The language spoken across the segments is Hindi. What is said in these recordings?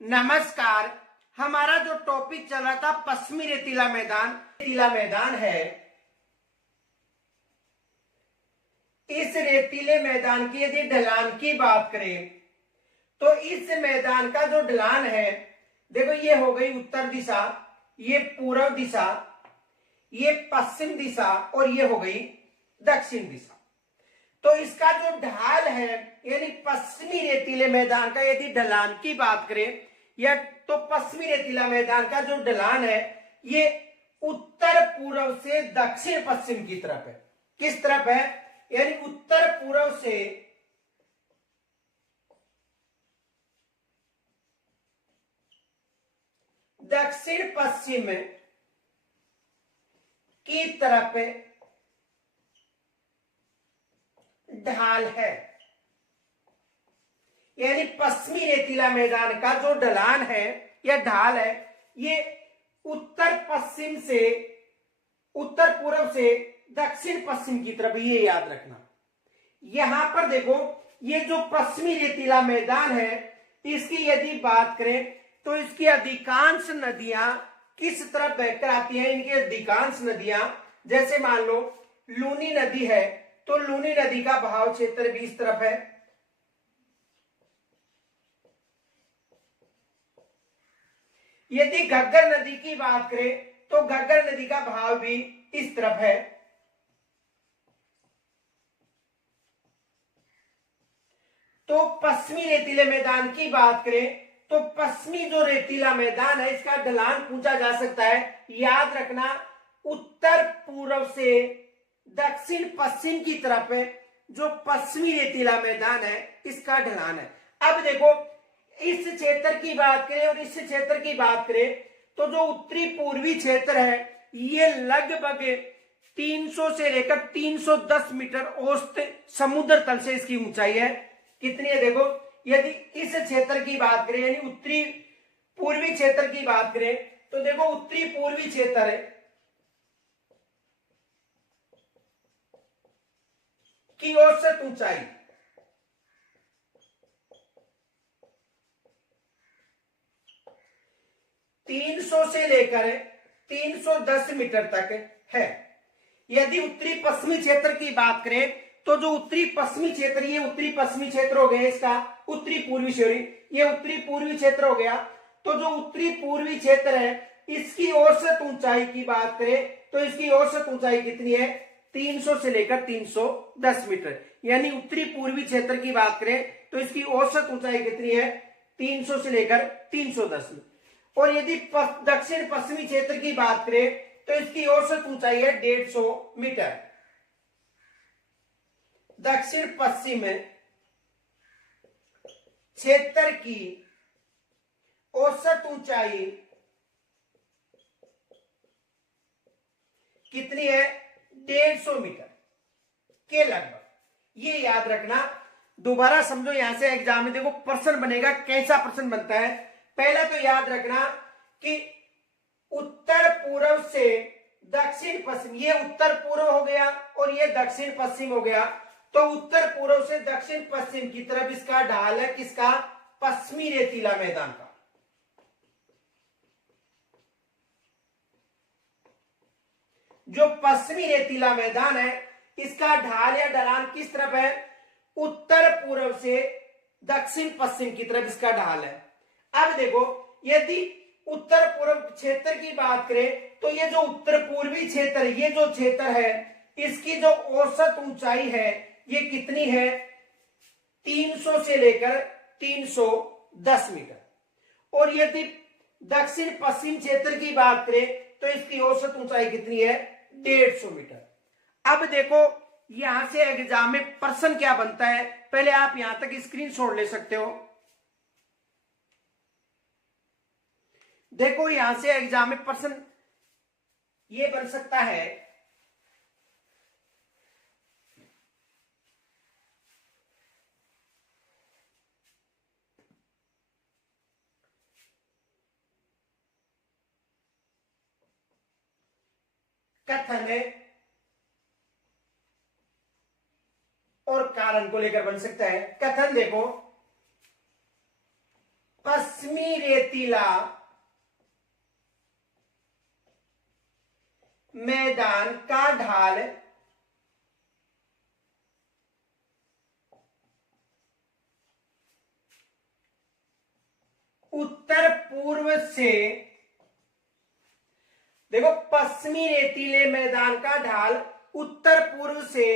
नमस्कार। हमारा जो टॉपिक चल रहा था पश्चिमी रेतीला मैदान है। इस रेतीले मैदान की यदि ढलान की बात करें तो इस मैदान का जो ढलान है, देखो ये हो गई उत्तर दिशा, ये पूर्व दिशा, ये पश्चिम दिशा और ये हो गई दक्षिण दिशा। तो इसका जो ढाल है यानी पश्चिमी रेतीले मैदान का यदि ढलान की बात करें या तो पश्चिमी रेतीला मैदान का जो ढलान है ये उत्तर पूर्व से दक्षिण पश्चिम की तरफ है। किस तरफ है? यानी उत्तर पूर्व से दक्षिण पश्चिम की तरफ ढाल है। यानी पश्चिमी रेतीला मैदान का जो ढलान है या ढाल है ये उत्तर पश्चिम से उत्तर पूर्व से दक्षिण पश्चिम की तरफ, ये याद रखना। यहां पर देखो ये जो पश्चिमी रेतीला मैदान है इसकी यदि बात करें तो इसकी अधिकांश नदियां किस तरफ बहकर आती हैं? इनकी अधिकांश नदियां जैसे मान लो लूनी नदी है तो लूनी नदी का बहाव क्षेत्र भी इस तरफ है। यदि घग्गर नदी की बात करें तो घग्गर नदी का बहाव भी इस तरफ है। तो पश्चिमी रेतीले मैदान की बात करें तो पश्चिमी जो रेतीला मैदान है इसका ढलान पूछा जा सकता है। याद रखना उत्तर पूर्व से दक्षिण पश्चिम की तरफ है जो पश्चिमी रेतीला मैदान है इसका ढलान है। अब देखो इस क्षेत्र की बात करें और इस क्षेत्र की बात करें तो जो उत्तरी पूर्वी क्षेत्र है ये लगभग 300 से लेकर 310 मीटर औसत समुद्र तल से इसकी ऊंचाई है। कितनी है? देखो यदि इस क्षेत्र की बात करें यानी उत्तरी पूर्वी क्षेत्र की बात करें तो देखो उत्तरी पूर्वी क्षेत्र है की औसत ऊंचाई 300 से लेकर 310 मीटर तक है। यदि उत्तरी पश्चिमी क्षेत्र की बात करें तो जो उत्तरी पश्चिमी क्षेत्र, ये उत्तरी पश्चिमी क्षेत्र हो गया, इसका उत्तरी पूर्वी क्षेत्र, ये उत्तरी पूर्वी क्षेत्र हो गया। तो जो उत्तरी पूर्वी क्षेत्र है इसकी औसत ऊंचाई की बात करें तो इसकी औसत ऊंचाई कितनी है? 300 से लेकर 310 मीटर। यानी उत्तरी पूर्वी क्षेत्र की बात करें तो इसकी औसत ऊंचाई कितनी है? 300 से लेकर 310 मीटर। और यदि दक्षिण पश्चिमी क्षेत्र की बात करें तो इसकी औसत ऊंचाई है 150 मीटर। दक्षिण पश्चिम क्षेत्र की औसत ऊंचाई कितनी है? 150 मीटर के लगभग। ये याद रखना। दोबारा समझो, यहां से एग्जाम में देखो प्रश्न बनेगा। कैसा प्रश्न बनता है? पहला तो याद रखना कि उत्तर पूर्व से दक्षिण पश्चिम, ये उत्तर पूर्व हो गया और ये दक्षिण पश्चिम हो गया। तो उत्तर पूर्व से दक्षिण पश्चिम की तरफ इसका ढाल है किसका? पश्चिमी रेतीला मैदान का। जो पश्चिमी रेतीला मैदान है इसका ढाल या ढलान किस तरफ है? उत्तर पूर्व से दक्षिण पश्चिम की तरफ इसका ढाल है। अब देखो यदि उत्तर पूर्व क्षेत्र की बात करें तो ये जो उत्तर पूर्वी क्षेत्र, ये जो क्षेत्र है इसकी जो औसत ऊंचाई है ये कितनी है? 300 से लेकर 310 मीटर। और यदि दक्षिण पश्चिम क्षेत्र की बात करें तो इसकी औसत ऊंचाई कितनी है? 150 मीटर। अब देखो यहां से एग्जाम में प्रश्न क्या बनता है, पहले आप यहां तक स्क्रीनशॉट ले सकते हो। देखो यहां से एग्जाम में प्रश्न ये बन सकता है, कथन और कारण को लेकर बन सकता है। कथन देखो पश्चिमी रेतीला मैदान का ढाल उत्तर पूर्व से, देखो पश्चिमी रेतीले मैदान का ढाल उत्तर पूर्व से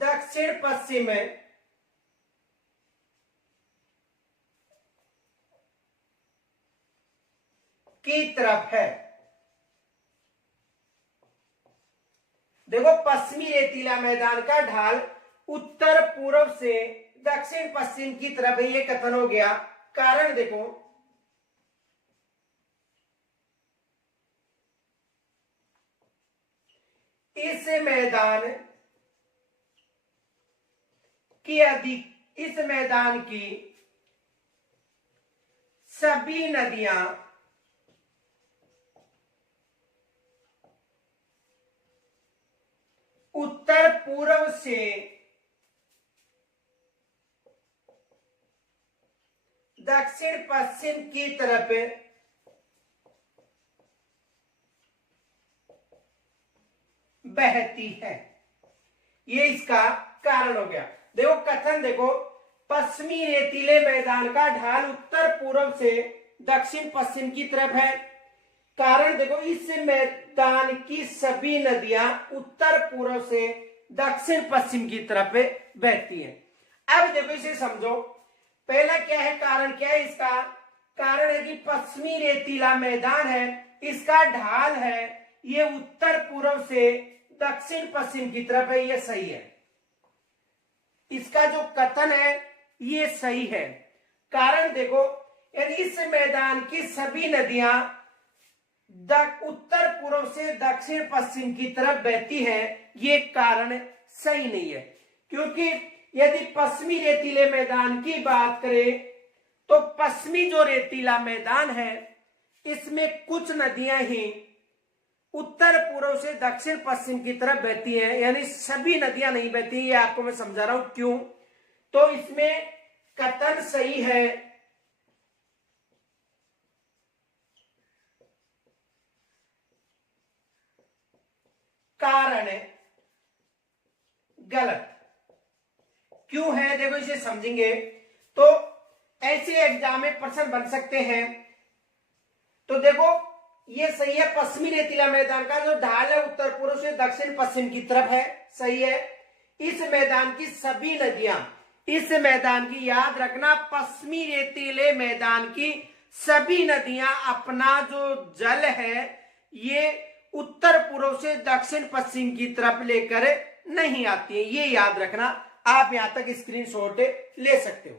दक्षिण पश्चिम की तरफ है। देखो पश्चिमी रेतीला मैदान का ढाल उत्तर पूर्व से दक्षिण पश्चिम की तरफ है, ये कथन हो गया। कारण देखो, इस मैदान की सभी नदियां उत्तर पूर्व से दक्षिण पश्चिम की तरफ बहती है, ये इसका कारण हो गया। देखो कथन देखो, पश्चिमी रेतीले मैदान का ढाल उत्तर पूर्व से दक्षिण पश्चिम की तरफ है। कारण देखो, इस मैदान की सभी नदियां उत्तर पूर्व से दक्षिण पश्चिम की तरफ बहती हैं। अब देखो इसे समझो, पहला क्या है, कारण क्या है इसका? कारण है कि पश्चिमी रेतीला मैदान है, इसका ढाल है ये उत्तर पूर्व से दक्षिण पश्चिम की तरफ है, ये सही है। इसका जो कथन है ये सही है। कारण देखो, यानी इस मैदान की सभी नदियां उत्तर पूर्व से दक्षिण पश्चिम की तरफ बहती है, ये कारण सही नहीं है। क्योंकि यदि पश्चिमी रेतीले मैदान की बात करें तो पश्चिमी जो रेतीला मैदान है इसमें कुछ नदियां ही उत्तर पूर्व से दक्षिण पश्चिम की तरफ बहती हैं, यानी सभी नदियां नहीं बहती। ये आपको मैं समझा रहा हूं क्यों। तो इसमें कथन सही है, कारण गलत। क्यों है देखो, इसे समझेंगे तो ऐसे एग्जाम में प्रश्न बन सकते हैं। तो देखो ये सही है, पश्चिमी रेतीला मैदान का जो ढाल है उत्तर पूर्व से दक्षिण पश्चिम की तरफ है, सही है। इस मैदान की सभी नदियां, इस मैदान की याद रखना, पश्चिमी रेतीले मैदान की सभी नदियां अपना जो जल है ये उत्तर पूर्व से दक्षिण पश्चिम की तरफ लेकर नहीं आती है, ये याद रखना। आप यहां तक स्क्रीनशॉट ले सकते हो।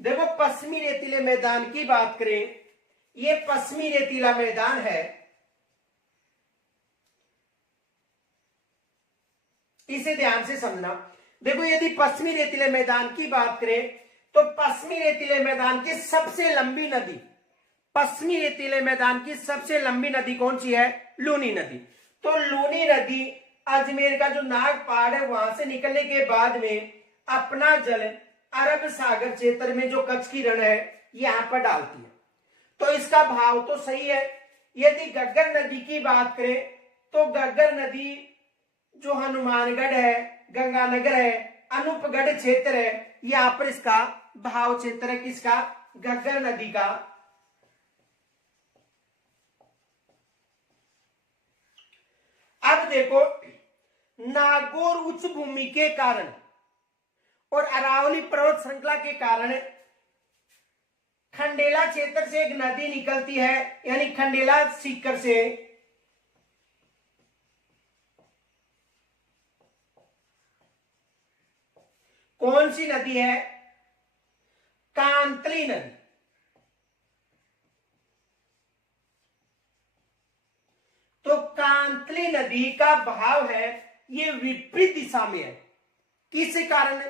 देखो पश्चिमी रेतीले मैदान की बात करें, ये पश्चिमी रेतीला मैदान है, इसे ध्यान से समझना। देखो यदि पश्चिमी रेतीले मैदान की बात करें तो पश्चिमी रेतीले मैदान की सबसे लंबी नदी, पश्चिमी रेतीले मैदान की सबसे लंबी नदी कौन सी है? लूनी नदी। तो लूनी नदी अजमेर का जो नाग पहाड़ है वहां से निकलने के बाद में अपना जल अरब सागर क्षेत्र में जो कच्छ की रण है यहां पर डालती है, तो इसका भाव तो सही है। यदि घग्गर नदी की बात करें तो घग्गर नदी जो हनुमानगढ़ है, गंगानगर है, अनूपगढ़ क्षेत्र है, यहां पर इसका भाव क्षेत्र है किसका? घग्गर नदी का। अब देखो, नागौर उच्च भूमि के कारण और अरावली पर्वत श्रृंखला के कारण खंडेला क्षेत्र से एक नदी निकलती है, यानी खंडेला सीकर से कौन सी नदी है? कांतली नदी। तो कांतली नदी का बहाव है ये विपरीत दिशा में है। किस कारण?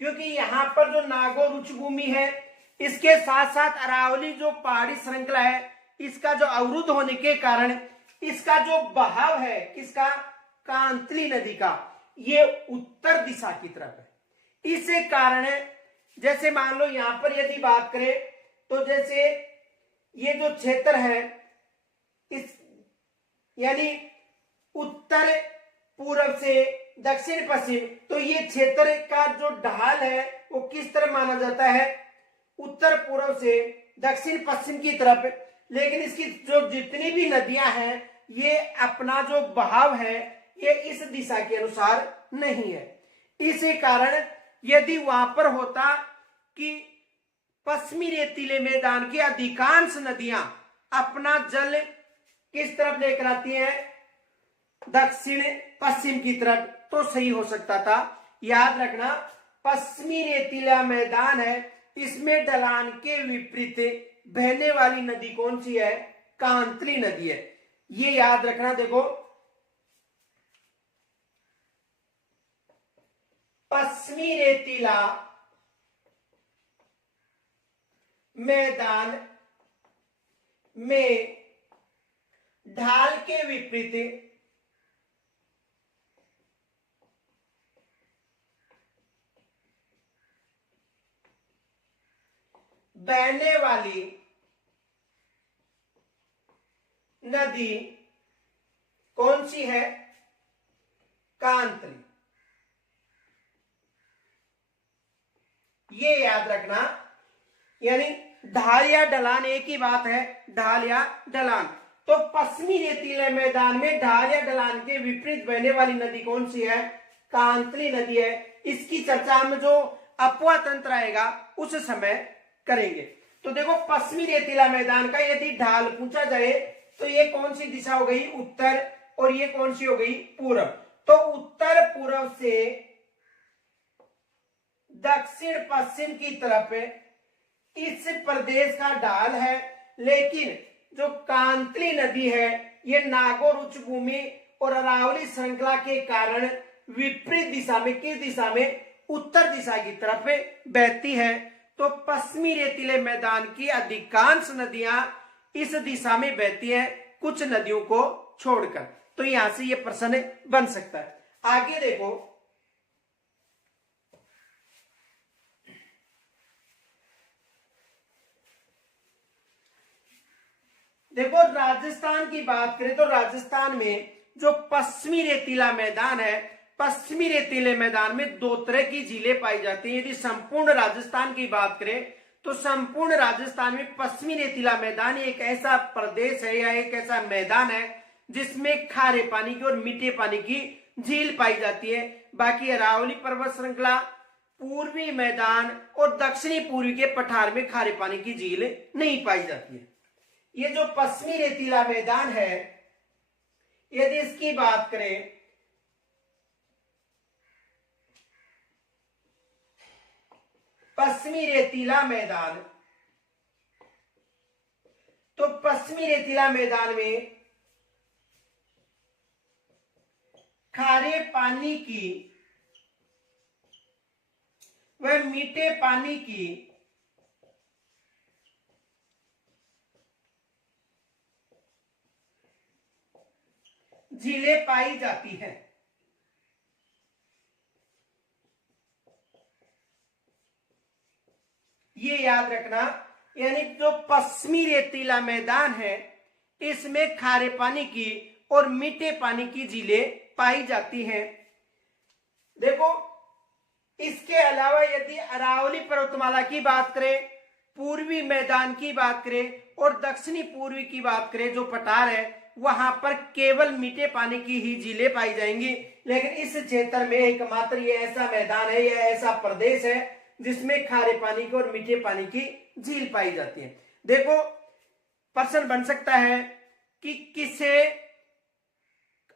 क्योंकि यहां पर जो नागौर उच्च भूमि है इसके साथ साथ अरावली जो पहाड़ी श्रृंखला है इसका जो अवरुद्ध होने के कारण इसका जो बहाव है किसका, कांतली नदी का, ये उत्तर दिशा की तरफ है। इसी कारण जैसे मान लो यहां पर यदि बात करें तो जैसे ये जो क्षेत्र है इस यानी उत्तर पूर्व से दक्षिण पश्चिम, तो ये क्षेत्र का जो ढाल है वो किस तरफ माना जाता है, उत्तर पूर्व से दक्षिण पश्चिम की तरफ। लेकिन इसकी जो जितनी भी नदियां हैं ये अपना जो बहाव है ये इस दिशा के अनुसार नहीं है। इसी कारण यदि वहां पर होता कि पश्चिमी रेतीले मैदान की अधिकांश नदियां अपना जल किस तरफ लेकर आती हैं, दक्षिण पश्चिम की तरफ, तो सही हो सकता था। याद रखना पश्चिमी रेतीला मैदान है, इसमें ढलान के विपरीत बहने वाली नदी कौन सी है, कांतली नदी है। ये याद रखना। देखो पश्चिमी रेतीला मैदान में ढाल के विपरीत बहने वाली नदी कौन सी है, कांतली। ये याद रखना। यानी ढाल या ढलान एक ही बात है, ढाल या ढलान। तो पश्चिमी रेतीले मैदान में ढाल या ढलान के विपरीत बहने वाली नदी कौन सी है, कांतली नदी है। इसकी चर्चा में जो अपवा तंत्र आएगा उस समय करेंगे। तो देखो पश्चिमी रेतीला मैदान का यदि ढाल पूछा जाए तो ये कौन सी दिशा हो गई, उत्तर, और ये कौन सी हो गई, पूर्व। तो उत्तर पूर्व से दक्षिण पश्चिम की तरफ इस प्रदेश का ढाल है। लेकिन जो कांतली नदी है ये नागौर उच्च भूमि और अरावली श्रृंखला के कारण विपरीत दिशा में, किस दिशा में, उत्तर दिशा की तरफ बहती है। तो पश्चिमी रेतीले मैदान की अधिकांश नदियां इस दिशा में बहती हैं, कुछ नदियों को छोड़कर। तो यहां से यह प्रश्न बन सकता है। आगे देखो देखो राजस्थान की बात करें तो राजस्थान में जो पश्चिमी रेतीला मैदान है, पश्चिमी रेतीले मैदान में दो तरह की झीलें पाई जाती हैं। यदि संपूर्ण राजस्थान की बात करें तो संपूर्ण राजस्थान में पश्चिमी रेतीला मैदान एक ऐसा प्रदेश है या एक ऐसा मैदान है जिसमें खारे पानी की और मीठे पानी की झील पाई जाती है। बाकी अरावली पर्वत श्रृंखला, पूर्वी मैदान और दक्षिणी पूर्वी के पठार में खारे पानी की झील नहीं पाई जाती है। ये जो पश्चिमी रेतीला मैदान है यदि इसकी बात करें पश्चिमी रेतीला मैदान, तो पश्चिमी रेतीला मैदान में खारे पानी की व मीठे पानी की झीलें पाई जाती हैं। ये याद रखना। यानी जो पश्चिमी रेतीला मैदान है इसमें खारे पानी की और मीठे पानी की झीलें पाई जाती हैं। देखो इसके अलावा यदि अरावली पर्वतमाला की बात करें, पूर्वी मैदान की बात करें और दक्षिणी पूर्वी की बात करें, जो पठार है वहां पर केवल मीठे पानी की ही झीलें पाई जाएंगी। लेकिन इस क्षेत्र में एकमात्र ये ऐसा मैदान है, यह ऐसा प्रदेश है जिसमें खारे पानी की और मीठे पानी की झील पाई जाती है। देखो प्रश्न बन सकता है कि किसे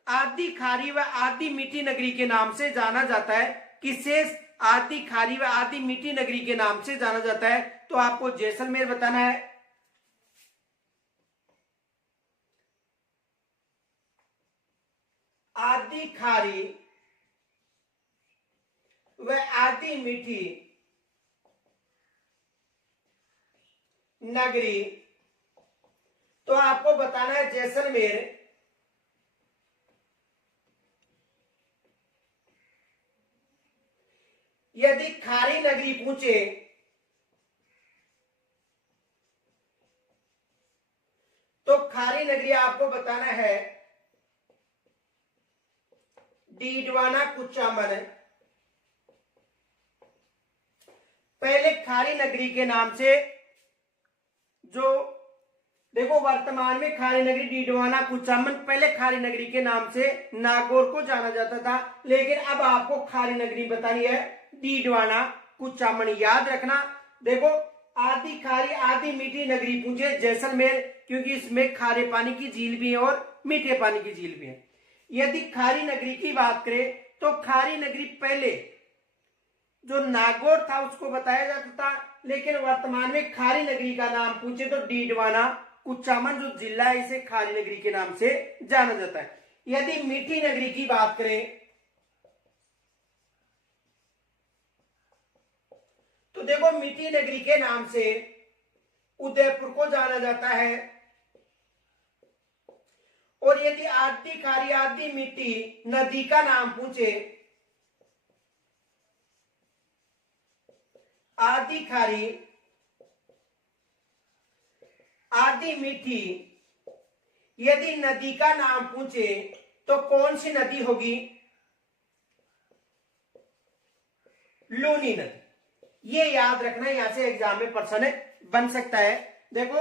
आदि खारी व आदि मीठी नगरी के नाम से जाना जाता है, किसे आदि खारी व आदि मीठी नगरी के नाम से जाना जाता है। तो आपको जैसलमेर बताना है। आदि खारी व आदि मीठी नगरी, तो आपको बताना है जैसलमेर यदि खारी नगरी पूछे तो खारी नगरी आपको बताना है डीडवाना कुचामन। पहले खारी नगरी के नाम से जो देखो वर्तमान में खारी नगरी डीडवाना कुचामन, पहले खारी नगरी के नाम से नागौर को जाना जाता था, लेकिन अब आपको खारी नगरी बतानी है डीडवाना कुचामन। याद रखना, देखो आधी खारी आधी मीठी नगरी पूछे जैसलमेर, क्योंकि इसमें खारे पानी की झील भी है और मीठे पानी की झील भी है। यदि खारी नगरी की बात करें तो खारी नगरी पहले जो नागौर था उसको बताया जाता था, लेकिन वर्तमान में खारी नगरी का नाम पूछे तो डीडवाना कुचामन जो जिला है इसे खारी नगरी के नाम से जाना जाता है। यदि मीठी नगरी की बात करें तो देखो मीठी नगरी के नाम से उदयपुर को जाना जाता है। और यदि आधी खारी आधी मीठी नदी का नाम पूछे, आधी खारी आधी मीठी यदि नदी का नाम पूछे तो कौन सी नदी होगी? लूनी नदी। ये याद रखना, यहां से एग्जाम में प्रश्न बन सकता है। देखो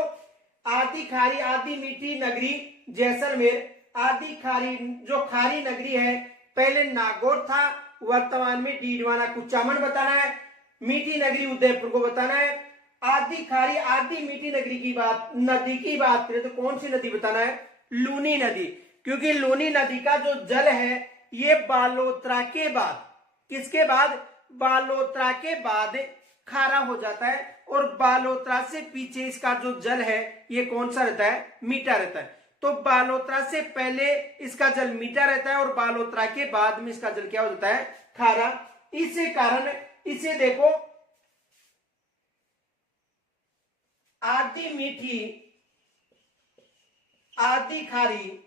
आधी खारी आधी मीठी नगरी जैसलमेर, आधी खारी जो खारी नगरी है पहले नागौर था, वर्तमान में डीडवाना कुचामन बताना है। मीठी नगरी उदयपुर को बताना है। आधी खारी आधी मीठी नगरी की बात नदी की बात करें तो कौन सी नदी बताना है? लूनी नदी, क्योंकि लूनी नदी का जो जल है ये बालोतरा के बाद, किसके बाद? बालोतरा के बाद खारा हो जाता है, और बालोतरा से पीछे इसका जो जल है ये कौन सा रहता है? मीठा रहता है। तो बालोतरा से पहले इसका जल मीठा रहता है और बालोतरा के बाद में इसका जल क्या हो जाता है? खारा। इसी कारण इसे देखो आधी मीठी आधी खारी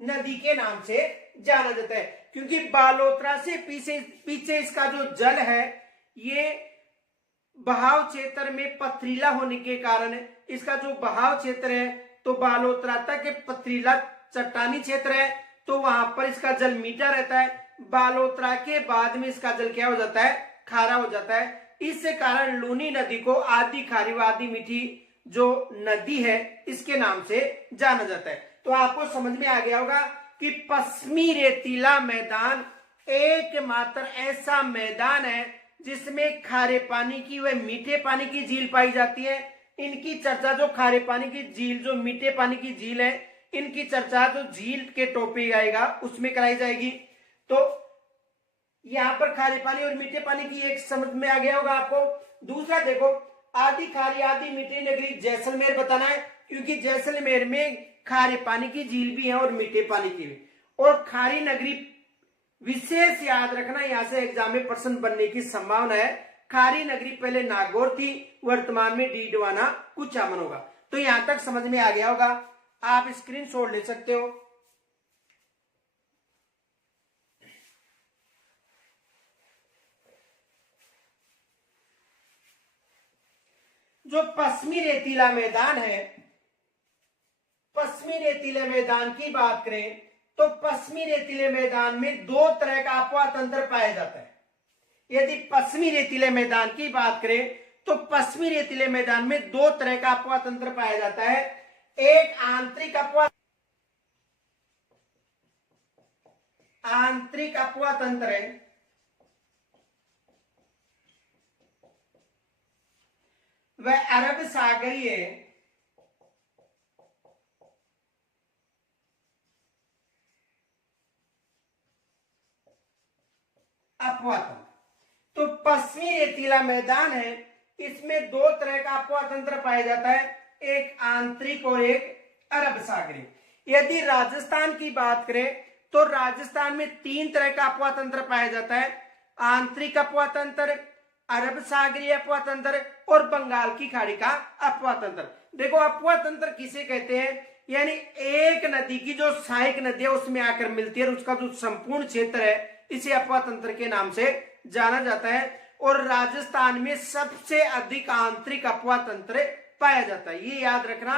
नदी के नाम से जाना जाता है, क्योंकि बालोतरा से पीछे इसका जो जल है ये बहाव क्षेत्र में पथरीला होने के कारण इसका जो बहाव क्षेत्र है तो बालोतरा तक पथरीला चट्टानी क्षेत्र है, तो वहां पर इसका जल मीठा रहता है। बालोतरा के बाद में इसका जल क्या हो जाता है? खारा हो जाता है। इस कारण लूनी नदी को आधी खारी व आधी मीठी जो नदी है इसके नाम से जाना जाता है। तो आपको समझ में आ गया होगा कि पश्चिमी रेतीला मैदान एकमात्र ऐसा मैदान है जिसमें खारे पानी की व मीठे पानी की झील पाई जाती है। इनकी चर्चा जो खारे पानी की झील जो मीठे पानी की झील है इनकी चर्चा जो झील के टॉपिक आएगा उसमें कराई जाएगी। तो यहां पर खारे पानी और मीठे पानी की एक समझ में आ गया होगा आपको। दूसरा देखो आधी खारी आधी मीठी नगरी जैसलमेर बताना है, क्योंकि जैसलमेर में खारे पानी की झील भी है और मीठे पानी की भी। और खारी नगरी विशेष याद रखना, यहां से एग्जाम में प्रश्न बनने की संभावना है। खारी नगरी पहले नागौर थी, वर्तमान में डीडवाना कुचामन होगा। तो यहां तक समझ में आ गया होगा, आप स्क्रीनशॉट ले सकते हो। जो पश्चिमी रेतीला मैदान है, पश्चिमी रेतीले मैदान की बात करें तो पश्चिमी रेतीले मैदान में दो तरह का अपवा तंत्र पाया जाता है। यदि पश्चिमी रेतीले मैदान की बात करें तो पश्चिमी रेतीले मैदान में दो तरह का अपवा तंत्र पाया जाता है। एक आंतरिक अपवा तंत्र है, वह अरब सागरीय अपवा तंत्र। तो पश्चिमी रेतीला मैदान है, इसमें दो तरह का अपवा तंत्र पाया जाता है, एक आंतरिक और एक अरब सागरीय। यदि राजस्थान की बात करें तो राजस्थान में तीन तरह का अपवा तंत्र पाया जाता है। आंतरिक अपवा तंत्र, अरब सागरीय अपवा तंत्र और बंगाल की खाड़ी का अपवा तंत्र। देखो अपवा तंत्र किसे कहते हैं, यानी एक नदी की जो सहायक नदी है उसमें आकर मिलती है, उसका जो संपूर्ण क्षेत्र है इसे अपवा तंत्र के नाम से जाना जाता है। और राजस्थान में सबसे अधिक आंतरिक अपवा तंत्र पाया जाता है, ये याद रखना,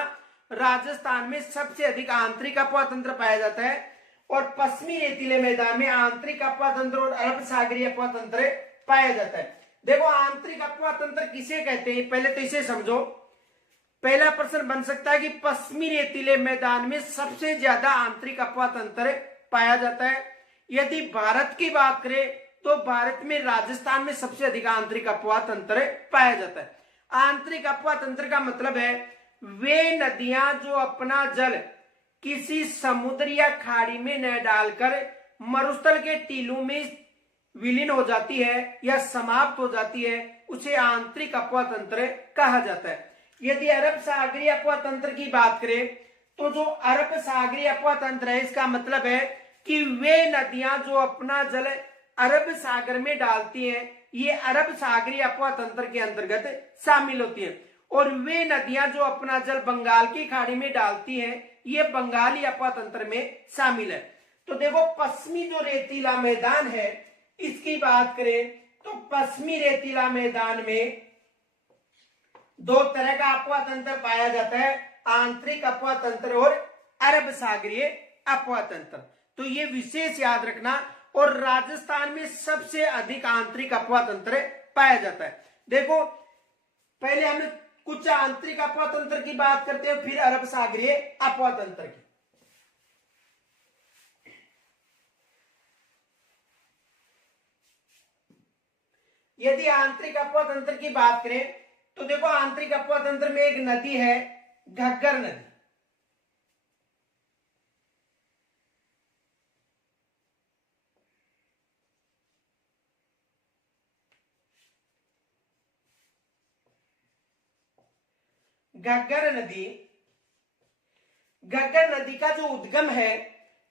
राजस्थान में सबसे अधिक आंतरिक अपवा तंत्र पाया जाता है। और पश्चिमी रेतीले मैदान में आंतरिक अपवा तंत्र और अरब सागरीय अपवा तंत्र पाया जाता है। देखो आंतरिक अपवा तंत्र किसे कहते हैं, पहले तो इसे समझो। पहला प्रश्न बन सकता है कि पश्चिमी रेतीले मैदान में सबसे ज्यादा आंतरिक अपवा तंत्र पाया जाता है। यदि भारत की बात करें तो भारत में राजस्थान में सबसे अधिक आंतरिक अपवा तंत्र पाया जाता है। आंतरिक अपवा तंत्र का मतलब है वे नदियां जो अपना जल किसी समुद्र या खाड़ी में न डालकर मरुस्थल के टीलों में विलीन हो जाती है या समाप्त हो जाती है, उसे आंतरिक अपवा तंत्र कहा जाता है। यदि अरब सागरीय अपवा तंत्र की बात करें तो जो अरब सागरीय अपवा तंत्र है इसका मतलब है कि वे नदियां जो अपना जल अरब सागर में डालती हैं ये अरब सागरीय अपवा तंत्र के अंतर्गत शामिल होती हैं। और वे नदियां जो अपना जल बंगाल की खाड़ी में डालती हैं ये बंगाली अपवा तंत्र में शामिल है। तो देखो पश्चिमी जो रेतीला मैदान है इसकी बात करें तो पश्चिमी रेतीला मैदान में दो तरह का अपवा तंत्र पाया जाता है, आंतरिक अपवा तंत्र और अरब सागरीय अपवा तंत्र। तो ये विशेष याद रखना। और राजस्थान में सबसे अधिक आंतरिक अपवा तंत्र पाया जाता है। देखो पहले हम कुछ आंतरिक अपवा तंत्र की बात करते हैं, फिर अरब सागरीय अपवा तंत्र की। यदि आंतरिक अपवा तंत्र की बात करें तो देखो आंतरिक अपवा तंत्र में एक नदी है घग्गर नदी। घग्गर नदी का जो उद्गम है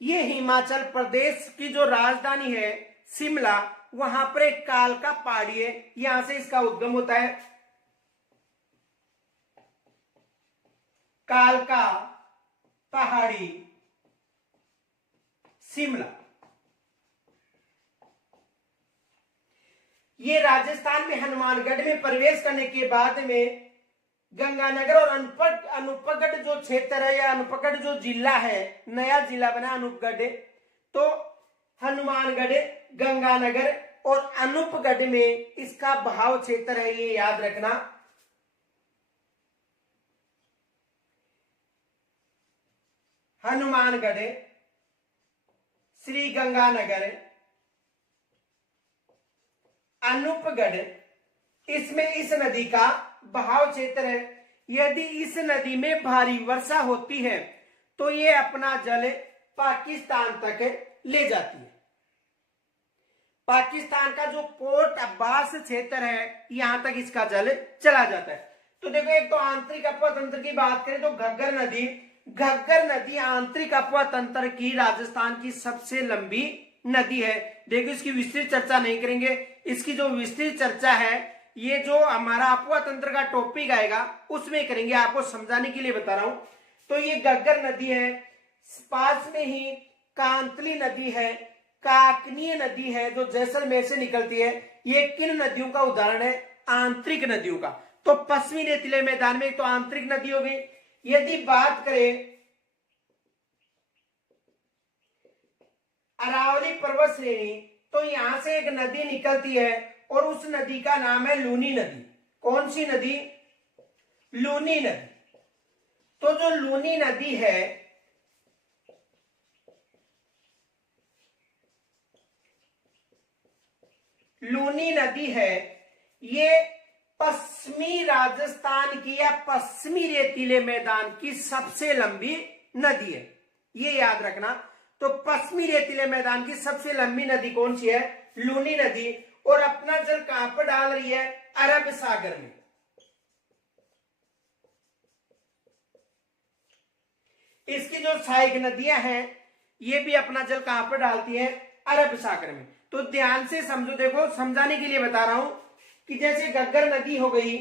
ये हिमाचल प्रदेश की जो राजधानी है शिमला, वहां पर एक कालका पहाड़ी है, यहां से इसका उद्गम होता है। कालका पहाड़ी शिमला, ये राजस्थान में हनुमानगढ़ में प्रवेश करने के बाद में गंगानगर और अनूपगढ़ जो क्षेत्र है या अनूपगढ़ जो जिला है, नया जिला बना अनूपगढ़, तो हनुमानगढ़, गंगानगर और अनूपगढ़ में इसका बहाव क्षेत्र है, ये याद रखना। हनुमानगढ़, श्री गंगानगर, अनूपगढ़, इसमें इस नदी का बहाव क्षेत्र है। यदि इस नदी में भारी वर्षा होती है तो ये अपना जल पाकिस्तान तक ले जाती है। पाकिस्तान का जो पोर्ट अब्बास क्षेत्र है यहां तक इसका जल चला जाता है। तो देखो एक तो आंतरिक अपवा तंत्र की बात करें तो घग्गर नदी आंतरिक अपवा तंत्र की राजस्थान की सबसे लंबी नदी है। देखो इसकी विस्तृत चर्चा नहीं करेंगे, इसकी जो विस्तृत चर्चा है ये जो हमारा अपवा तंत्र का टॉपिक आएगा उसमें करेंगे, आपको समझाने के लिए बता रहा हूं। तो ये घग्गर नदी है, पास में ही कांतली नदी है, काकनीय नदी है जो जैसलमेर से निकलती है। ये किन नदियों का उदाहरण है? आंतरिक नदियों का। तो पश्चिमी रेतीले मैदान में तो आंतरिक नदी हो गई। यदि बात करें अरावली पर्वत श्रेणी तो यहां से एक नदी निकलती है और उस नदी का नाम है लूनी नदी। कौन सी नदी? लूनी नदी। तो जो लूनी नदी है ये पश्चिमी राजस्थान की या पश्चिमी रेतीले मैदान की सबसे लंबी नदी है, ये याद रखना। तो पश्चिमी रेतीले मैदान की सबसे लंबी नदी कौन सी है? लूनी नदी। और अपना जल कहां पर डाल रही है? अरब सागर में। इसकी जो सहायक नदियां हैं ये भी अपना जल कहां पर डालती हैं? अरब सागर में। तो ध्यान से समझो, देखो समझाने के लिए बता रहा हूं। कि जैसे गग्गर नदी हो गई,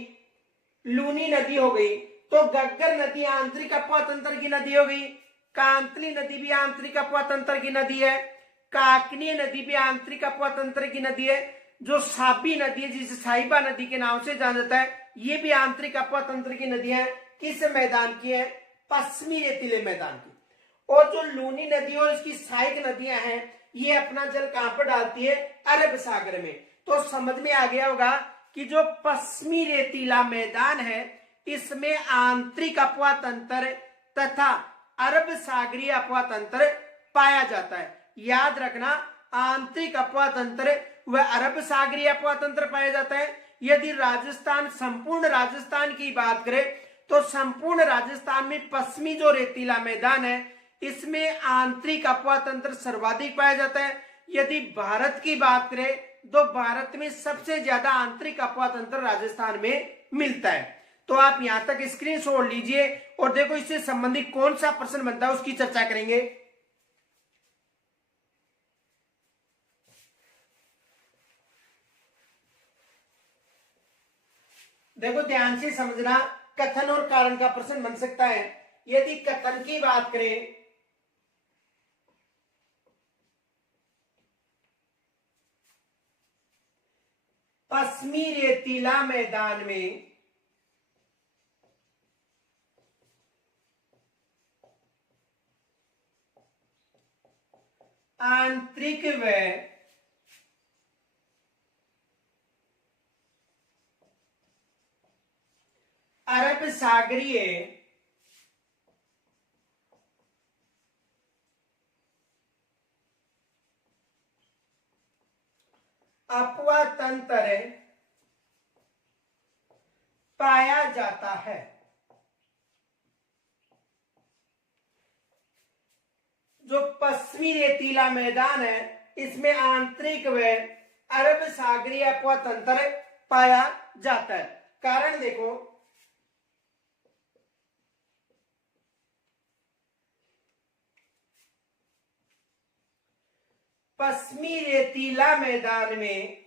लूनी नदी हो गई, तो गग्गर नदी आंतरिक अपवा तंत्र की नदी हो गई, कांतली नदी भी आंतरिक अपवा तंत्र की नदी है, काकनीय नदी भी आंतरिक अपवा तंत्र की नदी है, जो साबी नदी है जिसे साहिबा नदी के नाम से जाना जाता है, ये भी आंतरिक अपवा तंत्र की नदी है। किस मैदान की है? पश्चिमी रेतीले मैदान की। और जो लूनी नदी और इसकी सहायक नदियां हैं, ये अपना जल कहां पर डालती है? अरब सागर में। तो समझ में आ गया होगा कि जो पश्चिमी रेतीला मैदान है, इसमें आंतरिक अपवा तंत्र तथा अरब सागरीय अपवा तंत्र पाया जाता है। याद रखना, आंतरिक अपवा तंत्र व अरब सागरीय अपवा तंत्र पाया जाता है। यदि राजस्थान, संपूर्ण राजस्थान की बात करें तो संपूर्ण राजस्थान में पश्चिमी जो रेतीला मैदान है, इसमें आंतरिक अपवा तंत्र सर्वाधिक पाया जाता है। यदि भारत की बात करें तो भारत में सबसे ज्यादा आंतरिक अपवा तंत्र राजस्थान में मिलता है। तो आप यहां तक स्क्रीनशॉट लीजिए और देखो इससे संबंधित कौन सा प्रश्न बनता है उसकी चर्चा करेंगे। देखो ध्यान से समझना, कथन और कारण का प्रश्न बन सकता है। यदि कथन की बात करें, पश्चिमी रेतीला मैदान में आंतरिक व अरब सागरीय अपवा तंत्र पाया जाता है। जो पश्चिमी रेतीला मैदान है, इसमें आंतरिक व अरब सागरीय अपवा तंत्र पाया जाता है। कारण देखो, पश्चिमी रेतीला मैदान में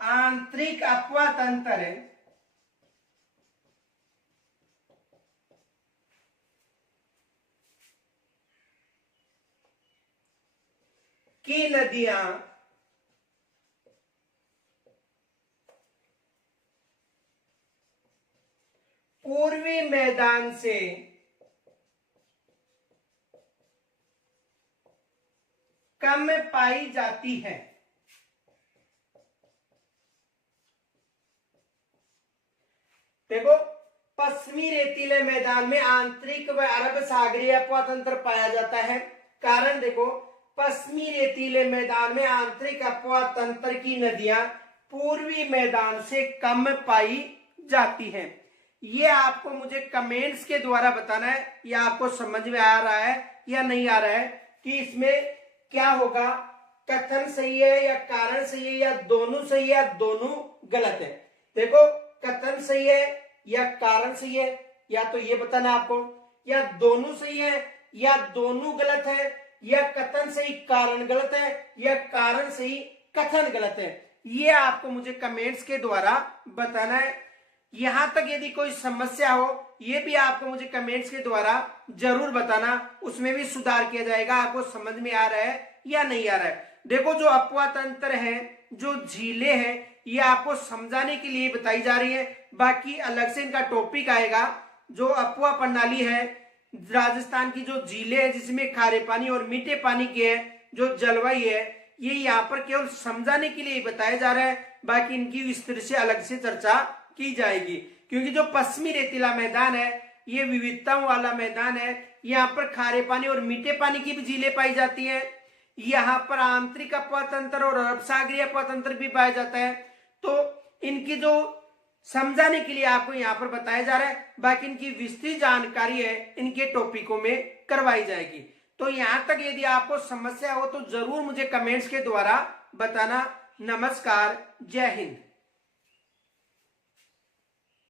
आंतरिक अपवा तंत्र की नदियां पूर्वी मैदान से कम पाई जाती है। देखो, पश्चिमी रेतीले मैदान में आंतरिक व अरब सागरीय अपवा तंत्र पाया जाता है। कारण देखो, पश्चिमी रेतीले मैदान में आंतरिक अपवा तंत्र की नदियां पूर्वी मैदान से कम पाई जाती हैं। ये आपको मुझे कमेंट्स के द्वारा बताना है, या आपको समझ में आ रहा है या नहीं आ रहा है कि इसमें क्या होगा, कथन सही है या कारण सही है, या दोनों सही है या दोनों गलत है। देखो, कथन सही है या कारण सही है, या तो ये बताना आपको, या दोनों सही है या दोनों गलत है, या कथन सही कारण गलत है, या कारण सही कथन गलत है। ये आपको मुझे कमेंट्स के द्वारा बताना है। यहां तक यदि कोई समस्या हो, ये भी आपको मुझे कमेंट्स के द्वारा जरूर बताना, उसमें भी सुधार किया जाएगा। आपको समझ में आ रहा है या नहीं आ रहा है। देखो, जो अपवा तंत्र है, जो झीलें हैं, ये आपको समझाने के लिए बताई जा रही है। बाकी अलग से इनका टॉपिक आएगा। जो अपवा प्रणाली है, राजस्थान की जो झीलें हैं जिसमें खारे पानी और मीठे पानी की है जो जलवायु है, ये यहाँ पर केवल समझाने के लिए बताया जा रहा है। बाकी इनकी विस्तृत से अलग से चर्चा की जाएगी, क्योंकि जो पश्चिमी रेतीला मैदान है ये विविधताओं वाला मैदान है। यहाँ पर खारे पानी और मीठे पानी की भी झीलें पाई जाती हैं। यहाँ पर आंतरिक अपवा तंत्र और अरब सागरीय अपवा तंत्र भी पाया जाता है। तो इनकी जो समझाने के लिए आपको यहाँ पर बताया जा रहा है, बाकी इनकी विस्तृत जानकारी है इनके टॉपिकों में करवाई जाएगी। तो यहाँ तक यदि आपको समस्या हो तो जरूर मुझे कमेंट्स के द्वारा बताना। नमस्कार, जय हिंद।